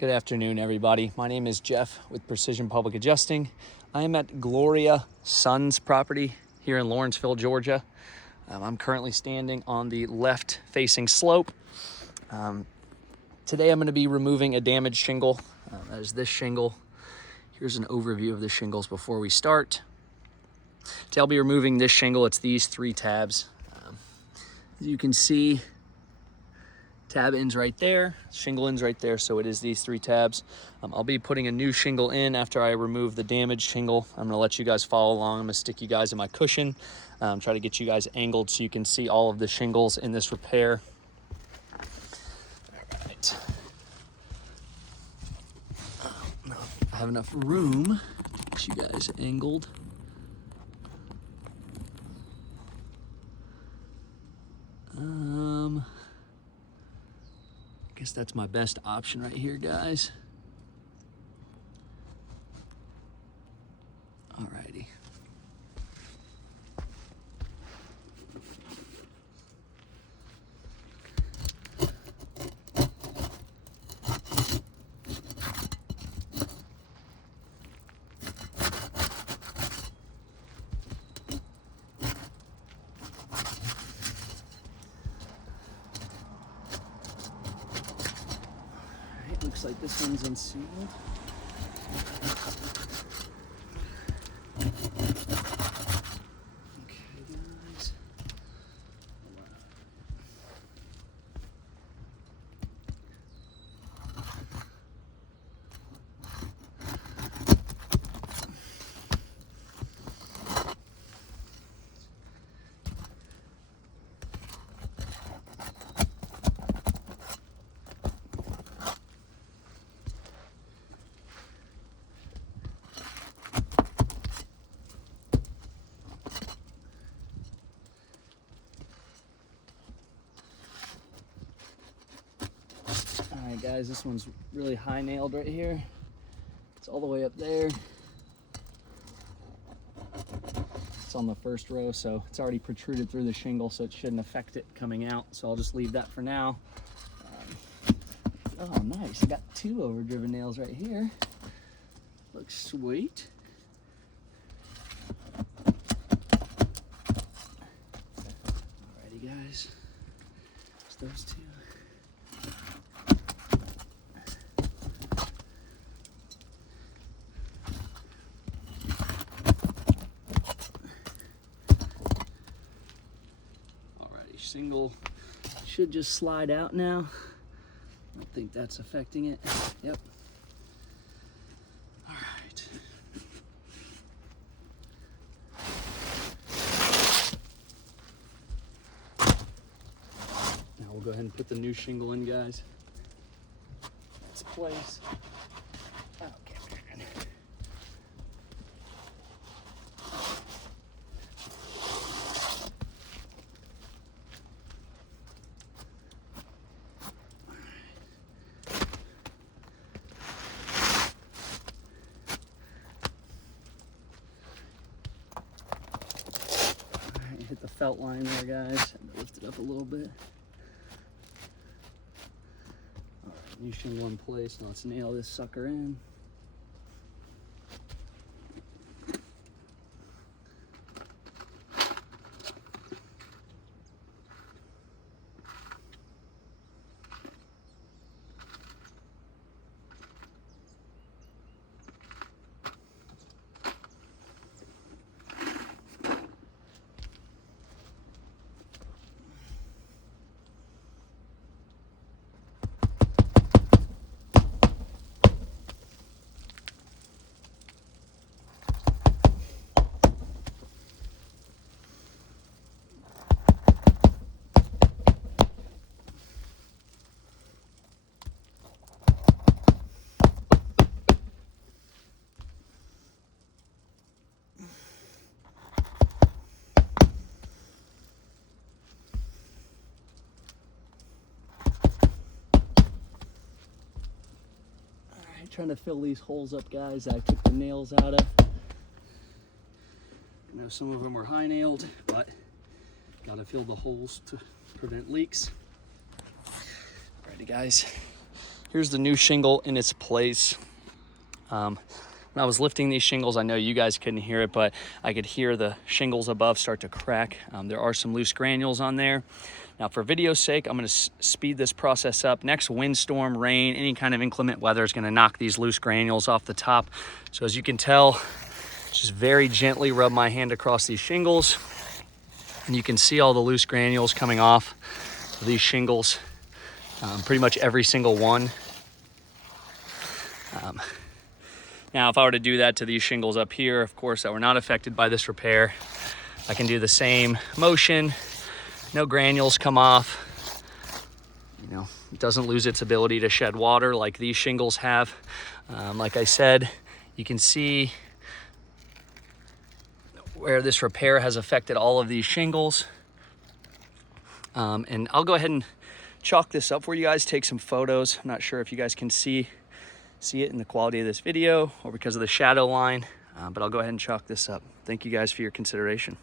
Good afternoon, everybody. My name is Jeff with Precision Public Adjusting. I am at Gloria Son's property here in Lawrenceville, Georgia. I'm currently standing on the left-facing slope. Today I'm going to be removing a damaged shingle. That is this shingle. Here's an overview of the shingles before we start. Today I'll be removing this shingle. It's these 3 tabs. As you can see, tab ends right there, shingle ends right there, so it is these 3 tabs. I'll be putting a new shingle in after I remove the damaged shingle. I'm gonna let you guys follow along. I'm gonna stick you guys in my cushion, try to get you guys angled so you can see all of the shingles in this repair. All right. I have enough room to get you guys angled. I guess that's my best option right here, guys. Alrighty. Looks like this one's unsealed. Okay, guys. Alright guys, this one's really high nailed right here. It's all the way up there. It's on the first row, so it's already protruded through the shingle, so it shouldn't affect it coming out. So I'll just leave that for now. Oh nice, I got 2 overdriven nails right here. Looks sweet. Alrighty guys, there's those 2. Single should just slide out now. I don't think that's affecting it. Yep. All right. Now we'll go ahead and put the new shingle in, guys. That's place. Okay. Hit the felt line there, guys. Had to lift it up a little bit. All right, new shingle in place. Now let's nail this sucker in. Trying to fill these holes up, guys. I took the nails out of. I know some of them are high nailed, but gotta fill the holes to prevent leaks. Alrighty guys, Here's the new shingle in its place. When I was lifting these shingles, I know you guys couldn't hear it, but I could hear the shingles above start to crack. There are some loose granules on there. Now, for video's sake, I'm going to speed this process up. Next windstorm, rain, any kind of inclement weather is going to knock these loose granules off the top. So as you can tell, just very gently rub my hand across these shingles, and you can see all the loose granules coming off of these shingles, pretty much every single one. Now, if I were to do that to these shingles up here, of course, that were not affected by this repair, I can do the same motion. No granules come off. You know, it doesn't lose its ability to shed water like these shingles have. Like I said, you can see where this repair has affected all of these shingles. And I'll go ahead and chalk this up for you guys, take some photos. I'm not sure if you guys can see it in the quality of this video or because of the shadow line, but I'll go ahead and chalk this up. Thank you guys for your consideration.